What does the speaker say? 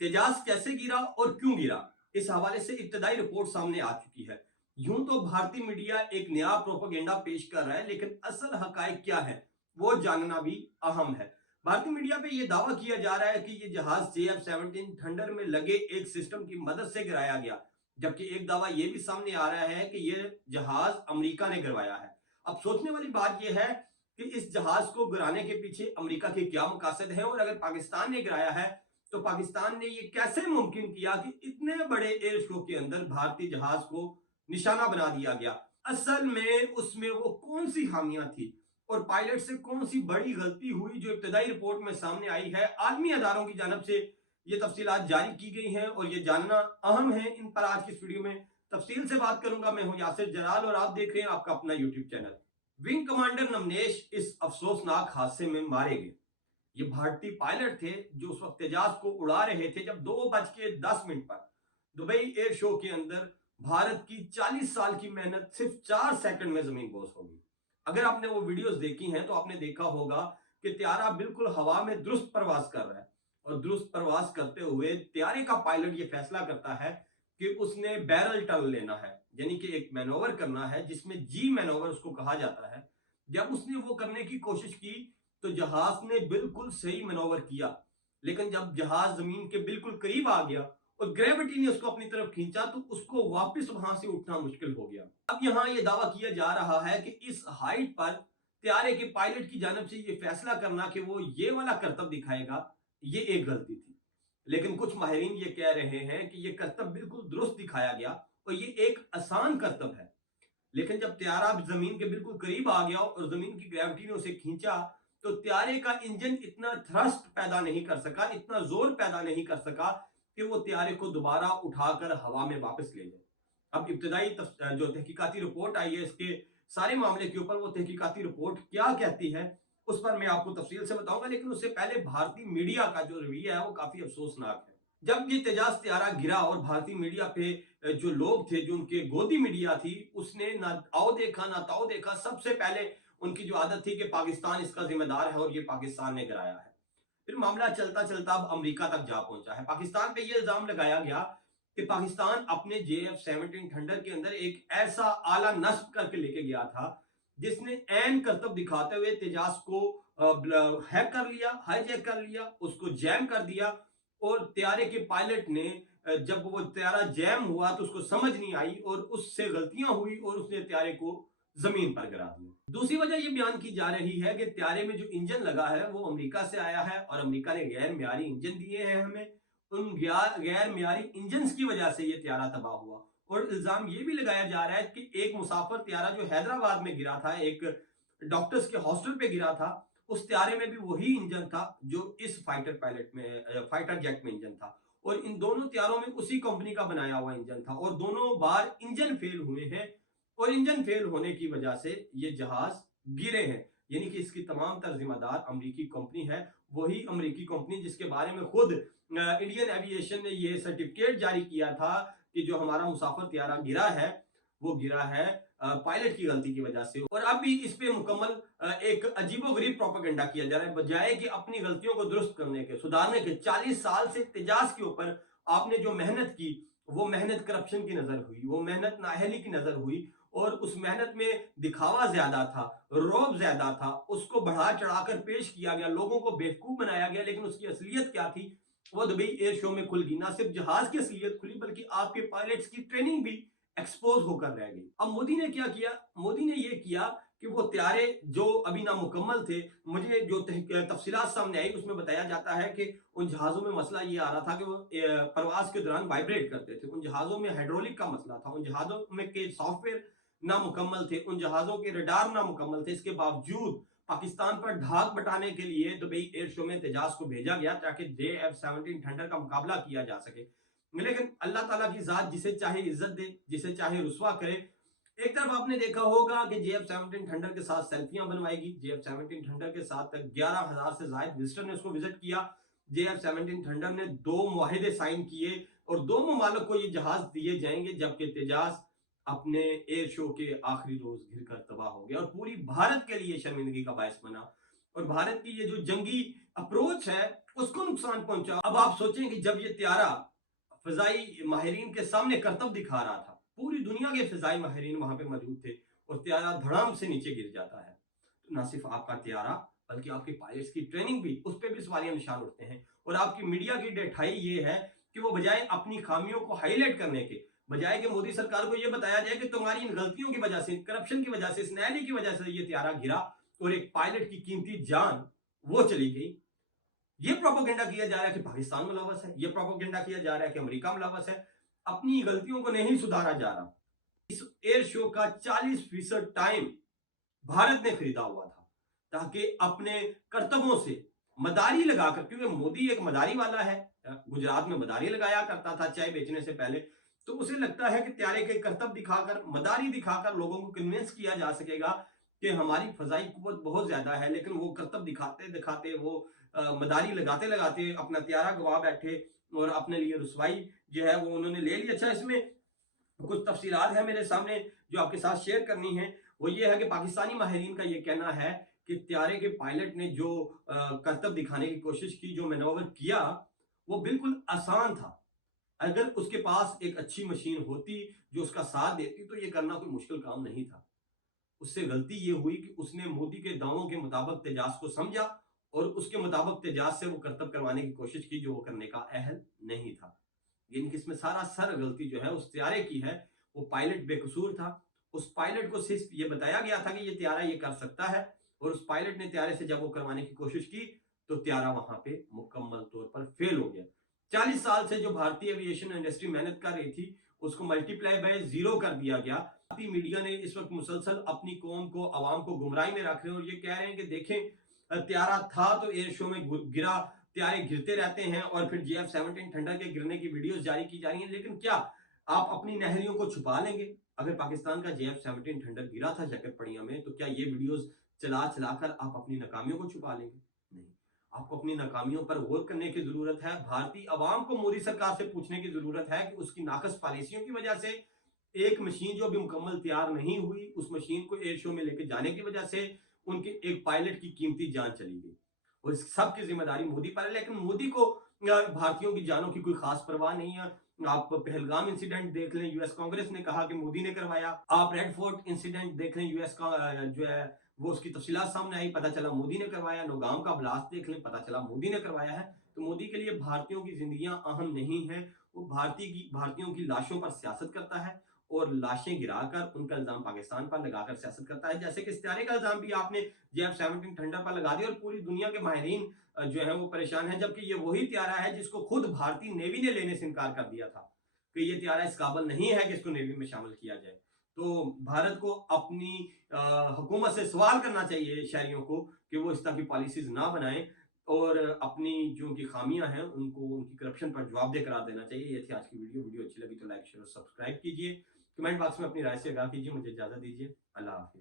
तेजाज कैसे गिरा और क्यों गिरा, इस हवाले से इब्तदाई रिपोर्ट सामने आ चुकी है। यूं तो भारतीय मीडिया एक नया प्रोपेगेंडा पेश कर रहा है, लेकिन असल हकायक क्या है वो जानना भी अहम है। भारतीय मीडिया पे ये दावा किया जा रहा है कि ये जहाज JF-17 थंडर में लगे एक सिस्टम की मदद से गिराया गया, जबकि एक दावा ये भी सामने आ रहा है कि ये जहाज अमेरिका ने गिरवाया है। अब सोचने वाली बात यह है कि इस जहाज को गिराने के पीछे अमेरिका के क्या मकासद है, और अगर पाकिस्तान ने गिराया है तो पाकिस्तान ने ये कैसे मुमकिन किया कि इतने बड़े एयर शो के अंदर भारतीय जहाज को निशाना बना दिया गया। असल में उसमें वो कौन सी खामियां थी और पायलट से कौन सी बड़ी गलती हुई जो इब्तदाई रिपोर्ट में सामने आई है। आलमी अदारों की जानब से ये तफसीलात जारी की गई हैं और ये जानना अहम है। इन पर आज की इस वीडियो में तफसील से बात करूंगा। मैं हूं यासिर जलाल और आप देख रहे हैं आपका अपना यूट्यूब चैनल। विंग कमांडर नवनेश इस अफसोसनाक हादसे में मारे गए। ये भारतीय पायलट थे जो उस वक्त तेजाज को उड़ा रहे थे जब 2:10 पर दुबई एयर शो के अंदर भारत की 40 साल की मेहनत सिर्फ 4 सेकंड में जमीन बोस हो गई। अगर आपने वो वीडियोस देखी हैं तो आपने देखा होगा कि त्यारा बिल्कुल हवा में दुरुस्त प्रवास कर रहा है और दुरुस्त प्रवास करते हुए त्यारे का पायलट ये फैसला करता है कि उसने बैरल टर्न लेना है, यानी कि एक मैनोवर करना है जिसमें जी मैनोवर उसको कहा जाता है। जब उसने वो करने की कोशिश की तो जहाज ने बिल्कुल सही मैनोवर किया, लेकिन जब जहाज जमीन के बिल्कुल करीब आ गया और ग्रेविटी ने उसको अपनी तरफ खींचा तो उसको वापस वहां से उठना मुश्किल हो गया। अब यहां यह दावा किया जा रहा है कि इस हाइट पर त्यारे के पायलट की जानब से यह फैसला करना कि वो ये वाला करतब दिखाएगा, ये एक गलती थी। लेकिन कुछ माहिरीन ये कह रहे हैं कि यह करतब बिल्कुल दुरुस्त दिखाया गया और ये एक आसान करतब है। लेकिन जब त्यारा जमीन के बिल्कुल करीब आ गया और जमीन की ग्रेविटी ने उसे खींचा तो त्यारे का इंजन इतना थ्रस्ट पैदा नहीं कर सका, इतना जोर पैदा नहीं कर सका कि वो त्यारे को दोबारा उठाकर हवा में वापस ले जाए। अब इब्तदाई जो तहकीकाती रिपोर्ट आई है इसके सारे मामले के ऊपर, वो तहकीकाती रिपोर्ट क्या कहती है उस पर मैं आपको तफसील से बताऊंगा। लेकिन उससे पहले भारतीय मीडिया का जो रवैया है वो काफी अफसोसनाक है। जब ये तेजाज त्यारा गिरा और भारतीय मीडिया पे जो लोग थे, जो उनके गोदी मीडिया थी, उसने ना आओ देखा ना ताओ देखा। सबसे पहले उनकी जो आदत थी कि पाकिस्तान इसका जिम्मेदार है और ये पाकिस्तान ने गिराया है। फिर मामला चलता चलता अब अमेरिका तक जा पहुंचा है। पाकिस्तान पे ये इल्जाम लगाया गया कि पाकिस्तान अपने JF-17 थंडर के अंदर एक ऐसा आला नस्ब करके लेके गया था जिसने एन करतब दिखाते हुए तेजाज को हैक कर लिया, हाईजैक कर लिया, उसको जैम कर दिया। और त्यारे के पायलट ने जब वो त्यारा जैम हुआ तो उसको समझ नहीं आई और उससे गलतियां हुई और उसने त्यारे को जमीन पर गिरा दिया। दूसरी वजह यह बयान की जा रही है कि त्यारे में जो इंजन लगा है वो अमेरिका से आया है और अमेरिका ने गैर म्यारी इंजन दिए हैं हमें। उन गैर म्यारी इंजन की वजह से ये त्यारा तबाह हुआ। और इल्जाम ये भी लगाया जा रहा है कि एक मुसाफिर त्यारा जो हैदराबाद में गिरा था, एक डॉक्टर्स के हॉस्टल पे गिरा था, उस त्यारे में भी वही इंजन था जो इस फाइटर जेट में इंजन था। और इन दोनों त्यारों में उसी कंपनी का बनाया हुआ इंजन था और दोनों बार इंजन फेल हुए हैं और इंजन फेल होने की वजह से ये जहाज गिरे हैं। यानी कि इसकी तमाम तर जिम्मेदार अमेरिकी कंपनी है, वही अमेरिकी कंपनी जिसके बारे में खुद इंडियन एविएशन ने यह सर्टिफिकेट जारी किया था कि जो हमारा मुसाफिर त्यारा गिरा है वो गिरा है पायलट की गलती की वजह से। और अब भी इस पे मुकम्मल एक अजीबोगरीब प्रोपेगेंडा किया जा रहा है, बजाय कि अपनी गलतियों को दुरुस्त करने के, सुधारने के। 40 साल से तेजाज के ऊपर आपने जो मेहनत की वो मेहनत करप्शन की नजर हुई, वो मेहनत नाअहली की नजर हुई और उस मेहनत में दिखावा ज्यादा था, रौब ज्यादा था, उसको बढ़ा चढ़ाकर पेश किया गया, लोगों को बेवकूफ बनाया गया। लेकिन उसकी असलियत क्या थी वो दुबई एयर शो में खुल गई। ना सिर्फ जहाज की असलियत खुली बल्कि आपके पायलट्स की ट्रेनिंग भी एक्सपोज होकर रह गई। अब मोदी ने क्या किया? मोदी ने यह किया कि वो त्यारे जो अभी ना मुकम्मल थे, मुझे जो तफसीलात सामने आई उसमें बताया जाता है कि उन जहाजों में मसला ये आ रहा था कि वो प्रवास के दौरान वाइब्रेट करते थे। उन जहाजों में हाइड्रोलिक का मसला था, उन जहाजों में के सॉफ्टवेयर नामुकम्मल थे, उन जहाजों के रडार नामुकम्मल थे। इसके बावजूद पाकिस्तान पर धाक बटाने के लिए दुबई एयर शो में तेजाज को भेजा गया ताकि JF-17 थंडर का मुकाबला किया जा सके। लेकिन अल्लाह ताला की जात जिसे चाहे इज्जत दे, जिसे चाहे रुसवा करे। एक तरफ आपने देखा होगा कि JF-17 थंडर के साथ सेल्फियां बनवाएगी। JF-17 थंडर के साथ 11,000 से ज्यादा विजिटर ने उसको विजिट किया। JF-17 थंडर ने 2 मुआहिदे साइन किए और 2 ममालिक को ये जहाज दिए जाएंगे, जबकि तेजाज अपने एयर शो के आखिरी रोज घिरकर तबाह हो गया और पूरी भारत के लिए शर्मिंदगी का बायस बना। और भारत की ये जो जंगी अप्रोच है उसको नुकसान पहुंचा। अब आप सोचें कि जब ये त्यारा फ़िज़ाई माहिरीन के सामने करतब दिखा रहा था, पूरी दुनिया के फ़िज़ाई माहिरीन वहाँ पे मौजूद थे और त्यारा धड़ाम से नीचे गिर जाता है। तो ना सिर्फ़ आपका त्यारा, बल्कि आपके पायलट्स की ट्रेनिंग भी, उस पे भी सवालिया निशान उठते हैं। और आपकी मीडिया की ढिठाई ये है कि वो बजाय अपनी खामियों को हाइलाइट करने के, बजाय कि मोदी सरकार को ये बताया जाए कि तुम्हारी इन गलतियों की वजह से, करप्शन की वजह से, इस नैली की वजह से ये त्यारा गिरा और एक पायलट की कीमती जान वो चली गई। ये प्रोपेगेंडा किया जा रहा है कि पाकिस्तान मुलवस है, ये प्रोपेगेंडा किया जा रहा है कि अमेरिका मुलवस है। अपनी गलतियों को नहीं सुधारा जा रहा। इस एयर शो का 40% टाइम भारत ने खरीदा हुआ था ताकि अपने कर्तव्यों से मदारी लगाकर, क्योंकि मोदी एक मदारी वाला है, गुजरात में मदारी लगाया करता था चाय बेचने से पहले, तो उसे लगता है कि त्यारे के करतब दिखाकर, मदारी दिखाकर लोगों को कन्विंस किया जा सकेगा कि हमारी फजाई कुव्वत बहुत ज्यादा है। लेकिन वो करतब दिखाते दिखाते, वो मदारी लगाते लगाते अपना त्यारा गवा बैठे और अपने लिए रुसवाई जो है वो उन्होंने ले ली। अच्छा, इसमें कुछ तफसीलात है मेरे सामने जो आपके साथ शेयर करनी है। वो ये है कि पाकिस्तानी माहिरीन का ये कहना है कि त्यारे के पायलट ने जो करतब दिखाने की कोशिश की, जो मैनोवर किया, वो बिल्कुल आसान था। अगर उसके पास एक अच्छी मशीन होती जो उसका साथ देती तो ये करना कोई मुश्किल काम नहीं था। उससे गलती ये हुई कि उसने मोदी के दावों के मुताबिक तेजाज को समझा और उसके मुताबिक तेजाज से वो करतब करवाने की कोशिश की जो वो करने का अहल नहीं था। यानी कि इसमें सारा सर गलती जो है उस त्यारे की है। वो पायलट बेकसूर था। उस पायलट को सिर्फ ये बताया गया था कि ये त्यारा ये कर सकता है और उस पायलट ने त्यारे से जब वो करवाने की कोशिश की तो त्यारा वहां पे मुकम्मल तौर पर फेल हो गया। 40 साल से जो भारतीय एविएशन इंडस्ट्री मेहनत कर रही थी उसको मल्टीप्लाई बाय जीरो कर दिया गया। भारतीय मीडिया ने इस वक्त मुसलसल अपनी कौम को, अवाम को गुमराही में रख रहे हैं और ये कह रहे हैं कि देखें त्यारा था तो एयर शो में गिरा, त्यारे गिरते रहते हैं और फिर JF-17 थंडर के गिरने की वीडियोस जारी की जा रही हैं। लेकिन क्या आप अपनी नहरियों को छुपा लेंगे? अगर पाकिस्तान का JF-17 थंडर गिरा था जकरपड़िया में, तो क्या ये वीडियोस चला चलाकर आप अपनी नाकामियों को छुपा लेंगे? नहीं। आपको अपनी नाकामियों पर गौर करने की जरूरत है। भारतीय अवाम को मोदी सरकार से पूछने की जरूरत है कि उसकी नाकस पॉलिसियों की वजह से एक मशीन जो अभी मुकम्मल तैयार नहीं हुई, उस मशीन को एयर शो में लेके जाने की वजह से उनके एक पायलट की कीमती जान चली गई और इस सब की जिम्मेदारी मोदी पर है। लेकिन मोदी को भारतीयों की जानों की कोई खास परवाह नहीं है। आप पहलगाम इंसिडेंट देख लें, यूएस कांग्रेस ने कहा कि मोदी ने करवाया। आप रेड फोर्ट इंसिडेंट देख लें, यूएस का जो है वो उसकी तफसीलात सामने आई, पता चला मोदी ने करवाया। नौगाम का ब्लास्ट देख लें, पता चला मोदी ने करवाया है। तो मोदी के लिए भारतीयों की जिंदगियां अहम नहीं है। वो भारतीयों की लाशों पर सियासत करता है और लाशें गिराकर उनका इल्जाम पाकिस्तान पर लगाकर सियासत करता है। जैसे कि इस त्यारे का इल्जाम भी आपने JF-17 थंडर पर लगा दिया और पूरी दुनिया के माहिरीन जो है वो परेशान है, जबकि ये वही त्यारा है जिसको खुद भारतीय नेवी ने लेने से इनकार कर दिया था कि ये त्यारा इस काबिल नहीं है कि इसको नेवी में शामिल किया जाए। तो भारत को अपनी हुकूमत से सवाल करना चाहिए शहरियों को कि वो इस तरह की पॉलिसीज ना बनाएं और अपनी जो उनकी खामियां हैं उनको, उनकी करप्शन पर जवाबदेह करार देना चाहिए। ये थी आज की वीडियो अच्छी लगी तो लाइक शेयर और सब्सक्राइब कीजिए। कमेंट बॉक्स में अपनी राय से आगाह कीजिए। मुझे इजाजत दीजिए। अल्लाह हाफिज।